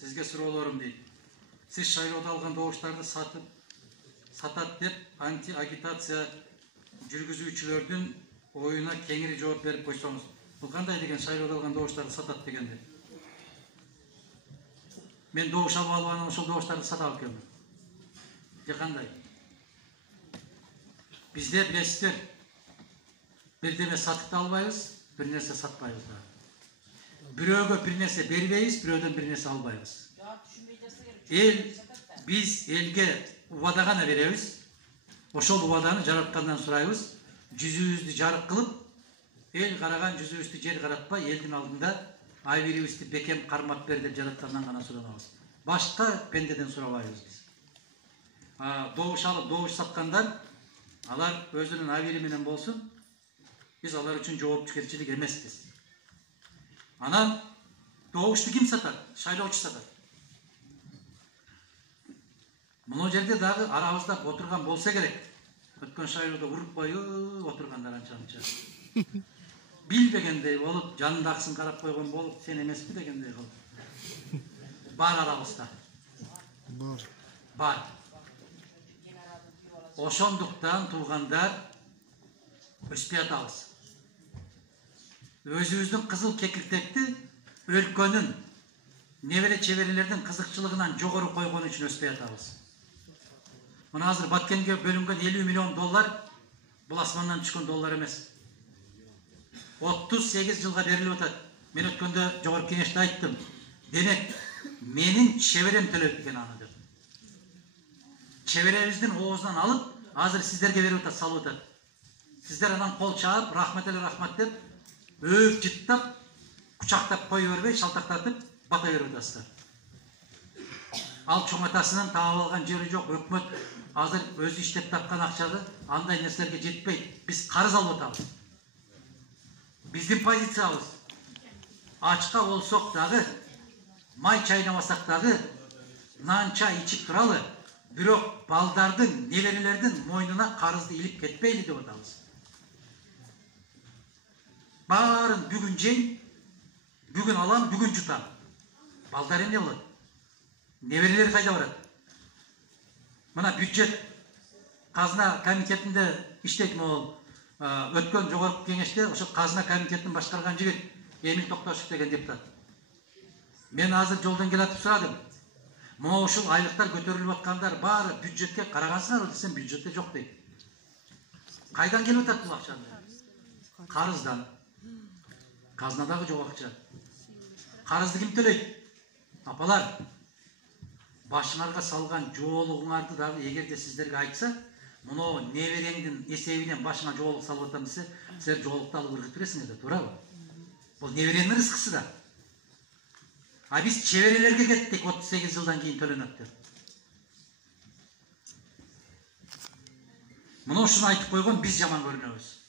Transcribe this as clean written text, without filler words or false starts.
Sizge суроолорум дейт. Сиз шайлоодо алган добуштарды сатат деп анти агитация жүргүзүүчүлөрдүн оюна кеңири жооп берип койсоңуз. Бул кандай деген шайлоодо алган добуштарды сатат дегенде? Мен добуш алып анан ошол добуштарды сата алып келдим. Же кандай? Бизде билесиздер, бирдеме сатып да албайбыз, бир нерсе сатпайбыз да. Бирөөгө бир нерсе бербейбиз, бирөөдөн бир нерсе албайбыз. Биз элге убада гана беребиз. Ошол убаданы жараткандан сурайбыз. Жүзүбүздү жарык кылып, эл караган жүзүбүздү жер каратпай, элдин алдында ай бирибизди бекем кармап бер деп жараткандан гана суранабыз. Башка пендеден сурабайбыз биз. Добуш алып, добуш саткандар, алар өзүнүн абири менен болсун, биз алар үчүн жоопкерчилик эмеспиз. Анан добушту ким сатат? Шайлоочу сатат. Мына жерде дагы арабызда отурган болса керек. Өткөн шайлоодо уруп коюп отургандар анча-мынча. Билбегендей болуп, жанындагысын карап койгон болуп, сен эмеспи дегендей кылып. Бар арабызда. Бар. Ошондуктан туугандар өспөй атабыз. Өзүбүздүн кызыл кекиртекти өлкөнүн небере чеберелердин кызыкчылыгынан жогору койгон үчүн өспөй атабыз. Мына азыр Баткенге бөлүнгөн 50 миллион доллар бул асмандан түшкөн доллар эмес. 38 жылга берилип атат. Мен өткөндө жогорку кеңеште айттым. Демек, менин чеберем төлөйт экен аны деп. Чеберебиздин оозунан алып, азыр сиздерге берип атат, салып атат. Сиздер анан кол чаап, рахмат эле рахмат деп, өп жыттап, кучактап кое бербей, шалтактатып, бата берип атасыздар. Ал чоң атасынан таап алган жери жок, өкмөт азыр өзү иштеп тапкан акчаны андай нерселерге жетпейт. Биз карыз алып атабыз. Биздин позициябыз ачка болсок дагы, май чайнабасак дагы, нан чай ичип туралы, бирок балдардын, неберелердин мойнуна карызды илип кетпейли деп атабыз. Барын бүгүн жейм, бүгүн алам, бүгүн жутам. Балдар эмне болот? Неберелер кайда барат? Мына бюджет казына комитетинде иштейт могул. Өткөн жогорку кеңеште ошо казына комитетин башкарган жигит Эмил Токтошев деген депутат. Мен азыр жолдон келатып сурадым. Могу ушул айлыктар көтөрүлүп аткандар баары бюджетке карагансыңарбы десем, бюджетте жок дейт. Кайдан келип атат бул акча? Карыздан. Казнадагы жок акча. Карызды ким төлөйт? Апалар, башыңарга салган жоолугуңарды дагы эгерде сиздерге айтса, муну небереңдин эсебинен башыңа жоолук салып атам десе, силер жоолукту алып ыргыт бересиңер да, туурабы? Бул неберенин рызкысы да. А биз чеберелерге кеттик 38 жылдан кийин төлөнөт деп. Муну ушуну айтып койгон биз жаман көрүнөбүз.